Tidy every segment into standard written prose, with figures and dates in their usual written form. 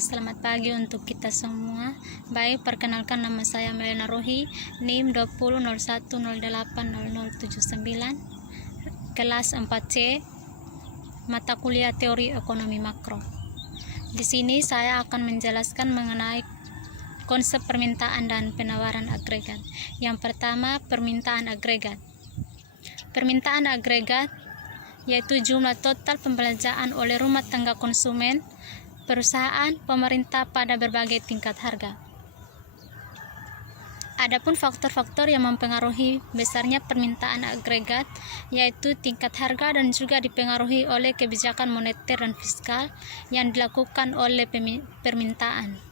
Selamat pagi untuk kita semua. Baik, perkenalkan nama saya Melena Rohi, NIM 2001080079, kelas 4C, mata kuliah Teori Ekonomi Makro. Di sini saya akan menjelaskan mengenai konsep permintaan dan penawaran agregat. Yang pertama, permintaan agregat. Permintaan agregat yaitu jumlah total pembelanjaan oleh rumah tangga konsumen, perusahaan, pemerintah pada berbagai tingkat harga. Adapun faktor-faktor yang mempengaruhi besarnya permintaan agregat yaitu tingkat harga dan juga dipengaruhi oleh kebijakan moneter dan fiskal yang dilakukan oleh permintaan.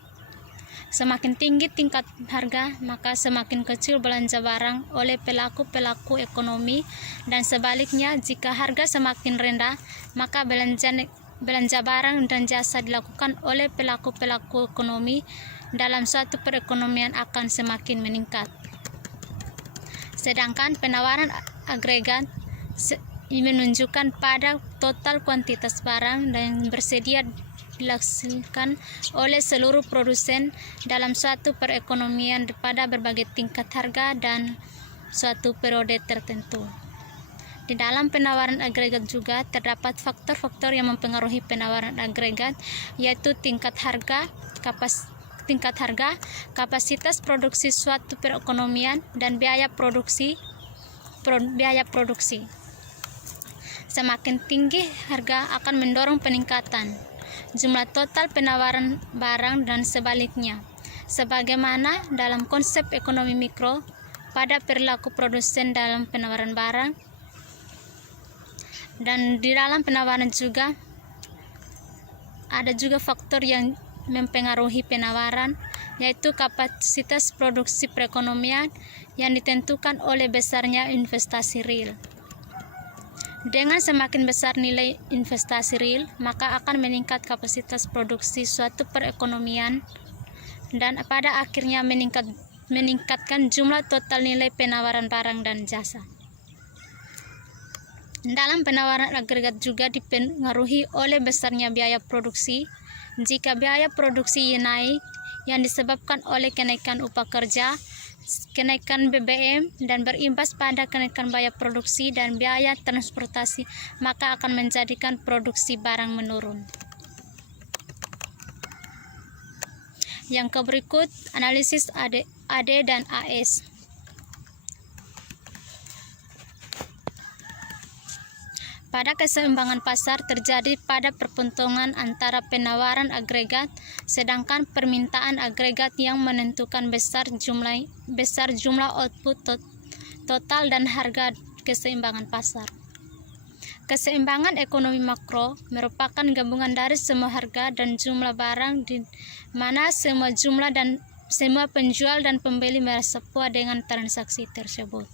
Semakin tinggi tingkat harga, maka semakin kecil belanja barang oleh pelaku-pelaku ekonomi, dan sebaliknya jika harga semakin rendah, maka belanja barang dan jasa dilakukan oleh pelaku-pelaku ekonomi dalam suatu perekonomian akan semakin meningkat. Sedangkan penawaran agregat menunjukkan pada total kuantitas barang yang bersedia dilaksanakan oleh seluruh produsen dalam suatu perekonomian pada berbagai tingkat harga dan suatu periode tertentu. Di dalam penawaran agregat juga terdapat faktor-faktor yang mempengaruhi penawaran agregat, yaitu tingkat harga, kapasitas produksi suatu perekonomian, dan biaya produksi. Semakin tinggi harga akan mendorong peningkatan jumlah total penawaran barang dan sebaliknya, sebagaimana dalam konsep ekonomi mikro pada perilaku produsen dalam penawaran barang. Dan di dalam penawaran juga ada juga faktor yang mempengaruhi penawaran, yaitu kapasitas produksi perekonomian yang ditentukan oleh besarnya investasi real. Dengan semakin besar nilai investasi real, maka akan meningkat kapasitas produksi suatu perekonomian dan pada akhirnya meningkatkan jumlah total nilai penawaran barang dan jasa. Dalam penawaran agregat juga dipengaruhi oleh besarnya biaya produksi. Jika biaya produksi naik yang disebabkan oleh kenaikan upah kerja, kenaikan BBM, dan berimbas pada kenaikan biaya produksi dan biaya transportasi, maka akan menjadikan produksi barang menurun. Yang berikut, analisis AD dan AS. Pada keseimbangan pasar terjadi pada perpuntungan antara penawaran agregat sedangkan permintaan agregat yang menentukan besar jumlah output total dan harga keseimbangan pasar. Keseimbangan ekonomi makro merupakan gabungan dari semua harga dan jumlah barang di mana semua penjual dan pembeli merasa puas dengan transaksi tersebut.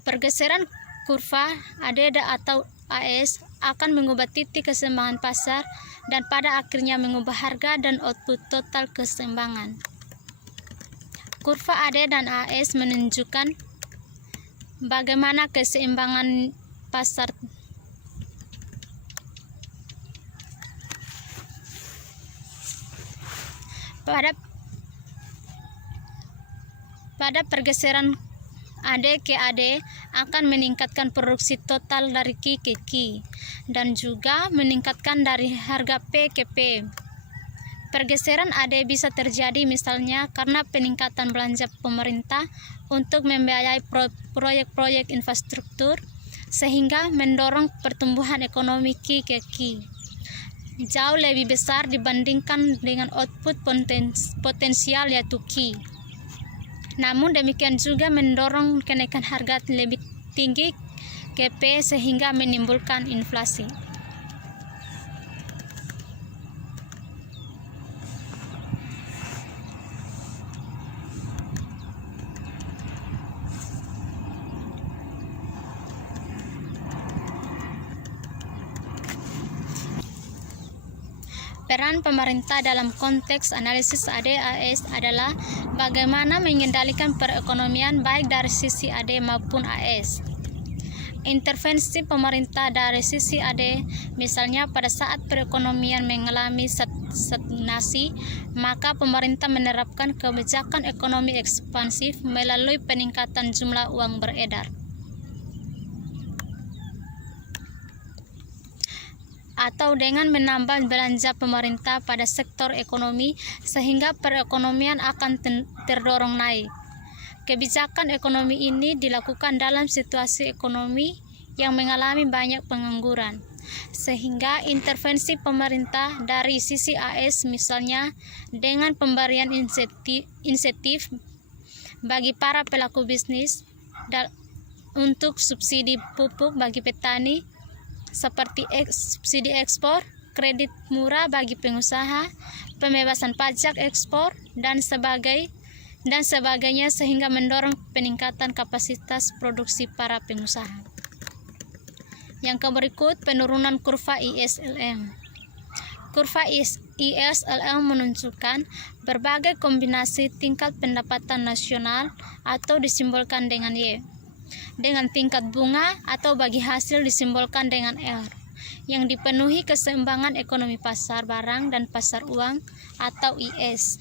Pergeseran kurva AD atau AS akan mengubah titik keseimbangan pasar dan pada akhirnya mengubah harga dan output total keseimbangan. Kurva AD dan AS menunjukkan bagaimana keseimbangan pasar pada pergeseran AD ke AD akan meningkatkan produksi total dari Q ke Q dan juga meningkatkan dari harga P ke P. Pergeseran AD bisa terjadi misalnya karena peningkatan belanja pemerintah untuk membiayai proyek-proyek infrastruktur sehingga mendorong pertumbuhan ekonomi Q ke Q jauh lebih besar dibandingkan dengan output potensial yaitu Q. Namun demikian juga mendorong kenaikan harga lebih tinggi ke P sehingga menimbulkan inflasi. Peran pemerintah dalam konteks analisis AD/AS adalah bagaimana mengendalikan perekonomian baik dari sisi AD maupun AS. intervensi pemerintah dari sisi AD, misalnya pada saat perekonomian mengalami stagnasi, maka pemerintah menerapkan kebijakan ekonomi ekspansif melalui peningkatan jumlah uang beredar atau dengan menambah belanja pemerintah pada sektor ekonomi sehingga perekonomian akan terdorong naik. Kebijakan ekonomi ini dilakukan dalam situasi ekonomi yang mengalami banyak pengangguran, sehingga intervensi pemerintah dari sisi AS misalnya dengan pemberian insentif bagi para pelaku bisnis untuk subsidi pupuk bagi petani, seperti subsidi ekspor, kredit murah bagi pengusaha, pembebasan pajak ekspor, dan sebagainya sehingga mendorong peningkatan kapasitas produksi para pengusaha. Yang berikut penurunan kurva ISLM. Kurva ISLM menunjukkan berbagai kombinasi tingkat pendapatan nasional atau disimbolkan dengan Y, dengan tingkat bunga atau bagi hasil disimbolkan dengan R, yang dipenuhi keseimbangan ekonomi pasar barang dan pasar uang atau IS,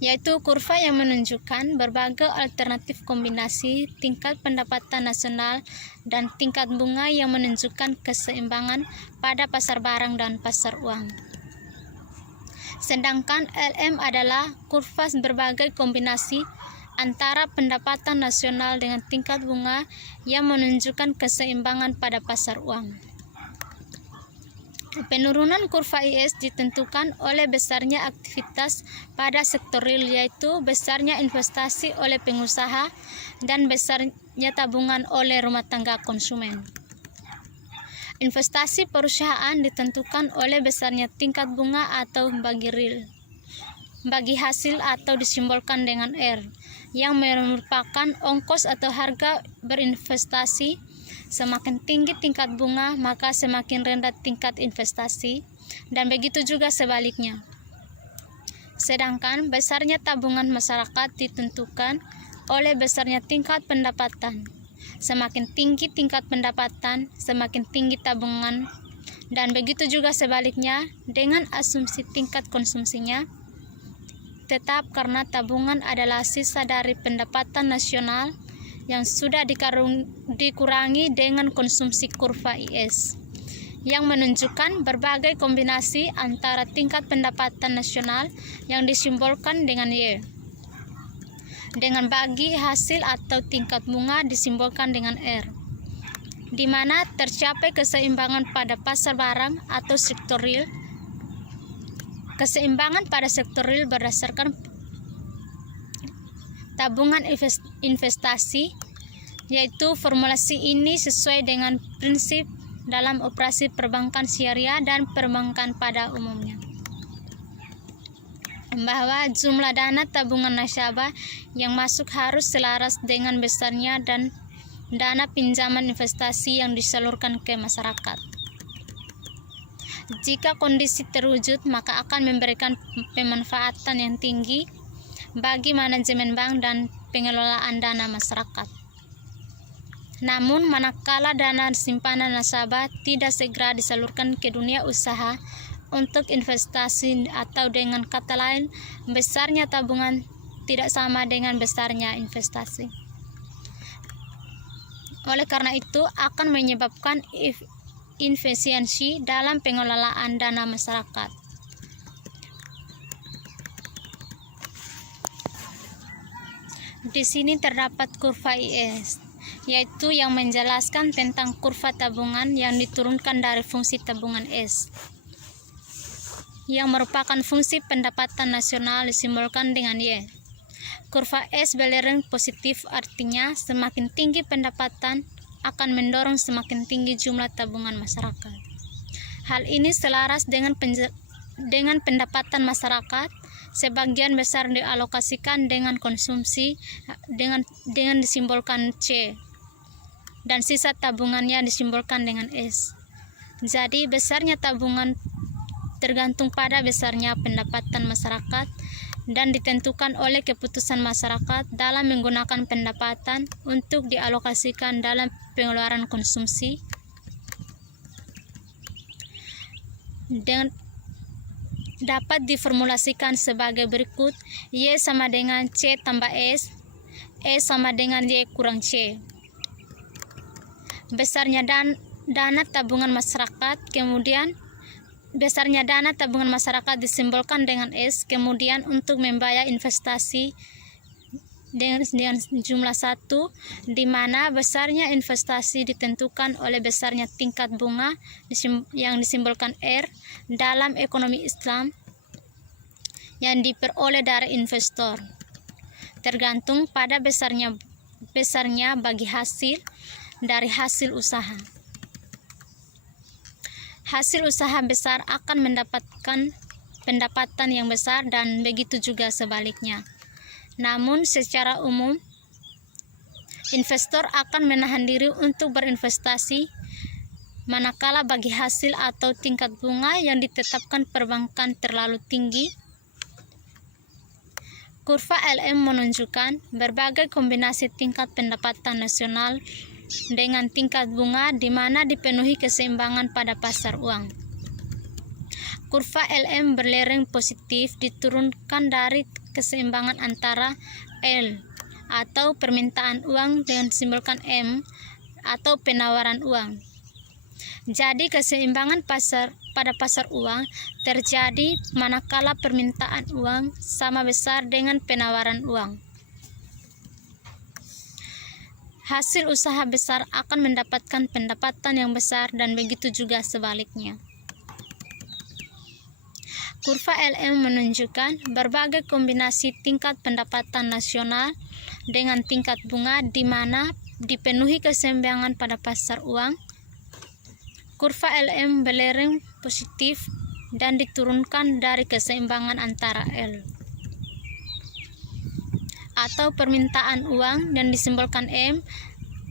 yaitu kurva yang menunjukkan berbagai alternatif kombinasi tingkat pendapatan nasional dan tingkat bunga yang menunjukkan keseimbangan pada pasar barang dan pasar uang. Sedangkan LM adalah kurva berbagai kombinasi antara pendapatan nasional dengan tingkat bunga yang menunjukkan keseimbangan pada pasar uang. Penurunan kurva IS ditentukan oleh besarnya aktivitas pada sektor real, yaitu besarnya investasi oleh pengusaha dan besarnya tabungan oleh rumah tangga konsumen. Investasi perusahaan ditentukan oleh besarnya tingkat bunga atau bagi real, bagi hasil atau disimbolkan dengan R, yang merupakan ongkos atau harga berinvestasi. Semakin tinggi tingkat bunga, maka semakin rendah tingkat investasi, dan begitu juga sebaliknya. Sedangkan besarnya tabungan masyarakat ditentukan oleh besarnya tingkat pendapatan. Semakin tinggi tingkat pendapatan, semakin tinggi tabungan, dan begitu juga sebaliknya dengan asumsi tingkat konsumsinya tetap, karena tabungan adalah sisa dari pendapatan nasional yang sudah dikurangi dengan konsumsi kurva IS, yang menunjukkan berbagai kombinasi antara tingkat pendapatan nasional yang disimbolkan dengan Y, dengan bagi hasil atau tingkat bunga disimbolkan dengan R, di mana tercapai keseimbangan pada pasar barang atau sektor real. Keseimbangan pada sektor real berdasarkan tabungan investasi, yaitu formulasi ini sesuai dengan prinsip dalam operasi perbankan syariah dan perbankan pada umumnya, bahwa jumlah dana tabungan nasabah yang masuk harus selaras dengan besarnya dan dana pinjaman investasi yang disalurkan ke masyarakat. Jika kondisi terwujud, maka akan memberikan pemanfaatan yang tinggi bagi manajemen bank dan pengelolaan dana masyarakat. Namun, manakala dana simpanan nasabah tidak segera disalurkan ke dunia usaha untuk investasi, atau dengan kata lain, besarnya tabungan tidak sama dengan besarnya investasi. Oleh karena itu, akan menyebabkan inefisiensi dalam pengelolaan dana masyarakat. Di sini terdapat kurva IS, yaitu yang menjelaskan tentang kurva tabungan yang diturunkan dari fungsi tabungan S, yang merupakan fungsi pendapatan nasional disimbolkan dengan Y. Kurva S belereng positif, artinya semakin tinggi pendapatan akan mendorong semakin tinggi jumlah tabungan masyarakat. Hal ini selaras dengan pendapatan masyarakat. Sebagian besar dialokasikan dengan konsumsi dengan disimbolkan C, dan sisa tabungannya disimbolkan dengan S. Jadi besarnya tabungan tergantung pada besarnya pendapatan masyarakat dan ditentukan oleh keputusan masyarakat dalam menggunakan pendapatan untuk dialokasikan dalam pengeluaran konsumsi dapat diformulasikan sebagai berikut: Y sama dengan C tambah S, E sama dengan Y kurang C. Besarnya dana tabungan masyarakat, kemudian besarnya dana tabungan masyarakat disimbolkan dengan S, kemudian untuk membayar investasi dengan jumlah 1, di mana besarnya investasi ditentukan oleh besarnya tingkat bunga yang disimbolkan R dalam ekonomi Islam yang diperoleh dari investor, tergantung pada besarnya bagi hasil dari hasil usaha. Hasil usaha besar akan mendapatkan pendapatan yang besar dan begitu juga sebaliknya. Namun secara umum, investor akan menahan diri untuk berinvestasi manakala bagi hasil atau tingkat bunga yang ditetapkan perbankan terlalu tinggi. Kurva LM menunjukkan berbagai kombinasi tingkat pendapatan nasional dengan tingkat bunga di mana dipenuhi keseimbangan pada pasar uang. Kurva LM berlereng positif diturunkan dari keseimbangan antara L atau permintaan uang dengan simbolkan M atau penawaran uang. Jadi keseimbangan pada pasar uang terjadi manakala permintaan uang sama besar dengan penawaran uang. Hasil usaha besar akan mendapatkan pendapatan yang besar dan begitu juga sebaliknya. Kurva LM menunjukkan berbagai kombinasi tingkat pendapatan nasional dengan tingkat bunga di mana dipenuhi keseimbangan pada pasar uang. Kurva LM berlereng positif dan diturunkan dari keseimbangan antara L atau permintaan uang dan disimbolkan M,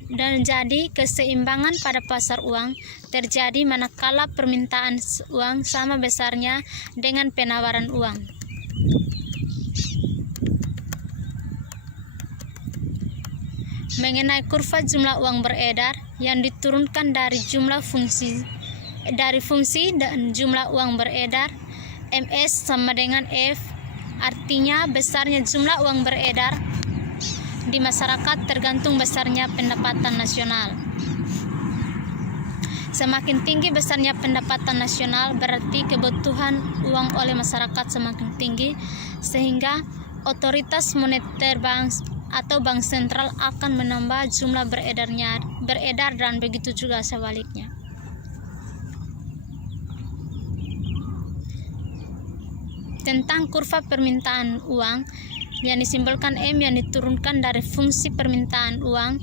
dan jadi keseimbangan pada pasar uang terjadi manakala permintaan uang sama besarnya dengan penawaran uang. Mengenai kurva jumlah uang beredar yang diturunkan dari fungsi dan jumlah uang beredar, MS sama dengan F, artinya besarnya jumlah uang beredar di masyarakat tergantung besarnya pendapatan nasional. Semakin tinggi besarnya pendapatan nasional berarti kebutuhan uang oleh masyarakat semakin tinggi, sehingga otoritas moneter bank atau bank sentral akan menambah jumlah beredar dan begitu juga sebaliknya. Tentang kurva permintaan uang yang disimbolkan M yang diturunkan dari fungsi permintaan uang,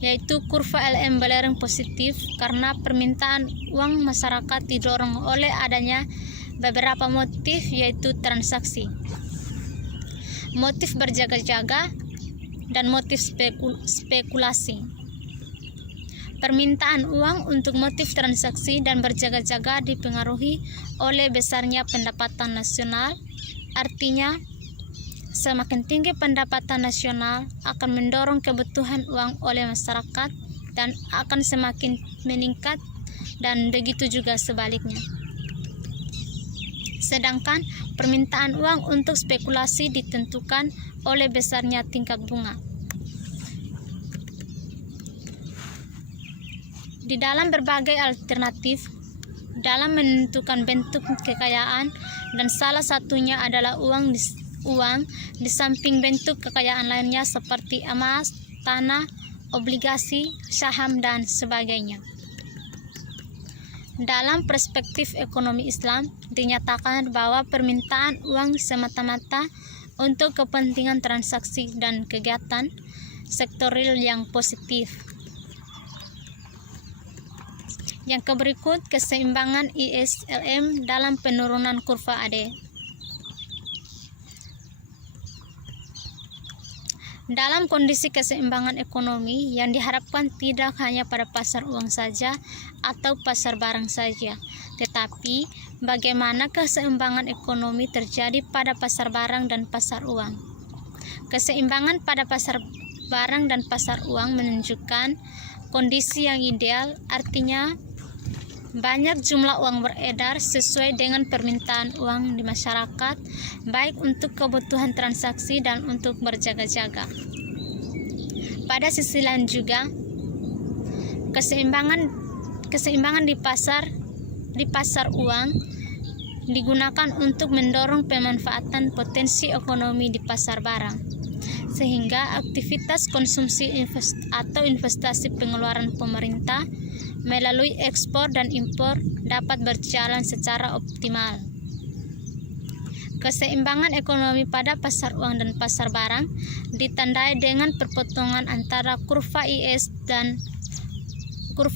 yaitu kurva LM berlereng positif karena permintaan uang masyarakat didorong oleh adanya beberapa motif, yaitu transaksi, motif berjaga-jaga, dan motif spekulasi. Permintaan uang untuk motif transaksi dan berjaga-jaga dipengaruhi oleh besarnya pendapatan nasional, artinya semakin tinggi pendapatan nasional akan mendorong kebutuhan uang oleh masyarakat dan akan semakin meningkat, dan begitu juga sebaliknya. Sedangkan permintaan uang untuk spekulasi ditentukan oleh besarnya tingkat bunga. Di dalam berbagai alternatif dalam menentukan bentuk kekayaan, dan salah satunya adalah uang di samping bentuk kekayaan lainnya seperti emas, tanah, obligasi, saham, dan sebagainya. Dalam perspektif ekonomi Islam, dinyatakan bahwa permintaan uang semata-mata untuk kepentingan transaksi dan kegiatan sektorial yang positif. Yang berikut keseimbangan ISLM dalam penurunan kurva AD. Dalam kondisi keseimbangan ekonomi yang diharapkan tidak hanya pada pasar uang saja atau pasar barang saja, tetapi bagaimana keseimbangan ekonomi terjadi pada pasar barang dan pasar uang. Keseimbangan pada pasar barang dan pasar uang menunjukkan kondisi yang ideal, artinya banyak jumlah uang beredar sesuai dengan permintaan uang di masyarakat, baik untuk kebutuhan transaksi dan untuk berjaga-jaga. Pada sisi lain juga, keseimbangan di pasar uang digunakan untuk mendorong pemanfaatan potensi ekonomi di pasar barang, sehingga aktivitas konsumsi atau investasi pengeluaran pemerintah melalui ekspor dan impor dapat berjalan secara optimal. Keseimbangan ekonomi pada pasar uang dan pasar barang ditandai dengan perpotongan antara kurva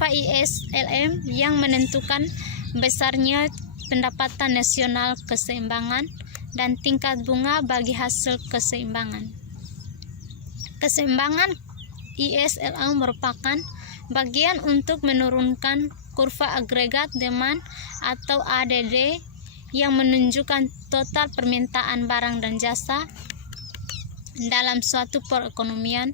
ISLM yang menentukan besarnya pendapatan nasional keseimbangan dan tingkat bunga bagi hasil keseimbangan. Keseimbangan ISLM merupakan bagian untuk menurunkan kurva agregat demand atau ADD yang menunjukkan total permintaan barang dan jasa dalam suatu perekonomian.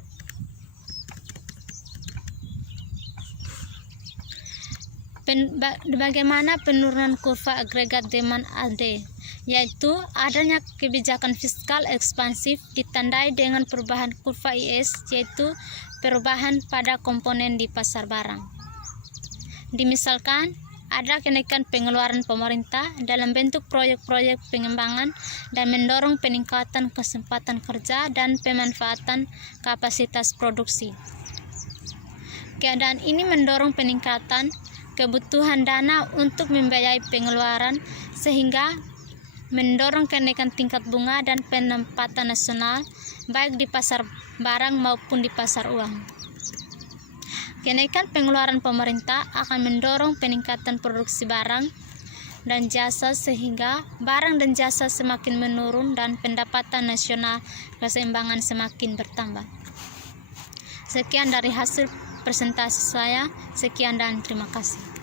Bagaimana penurunan kurva agregat demand AD, yaitu adanya kebijakan fiskal ekspansif ditandai dengan perubahan kurva IS, yaitu perubahan pada komponen di pasar barang. Dimisalkan, ada kenaikan pengeluaran pemerintah dalam bentuk proyek-proyek pengembangan dan mendorong peningkatan kesempatan kerja dan pemanfaatan kapasitas produksi. Keadaan ini mendorong peningkatan kebutuhan dana untuk membiayai pengeluaran, sehingga mendorong kenaikan tingkat bunga dan pendapatan nasional baik di pasar barang maupun di pasar uang. Kenaikan pengeluaran pemerintah akan mendorong peningkatan produksi barang dan jasa, sehingga barang dan jasa semakin menurun dan pendapatan nasional keseimbangan semakin bertambah. Sekian dari hasil presentasi saya. Sekian dan terima kasih.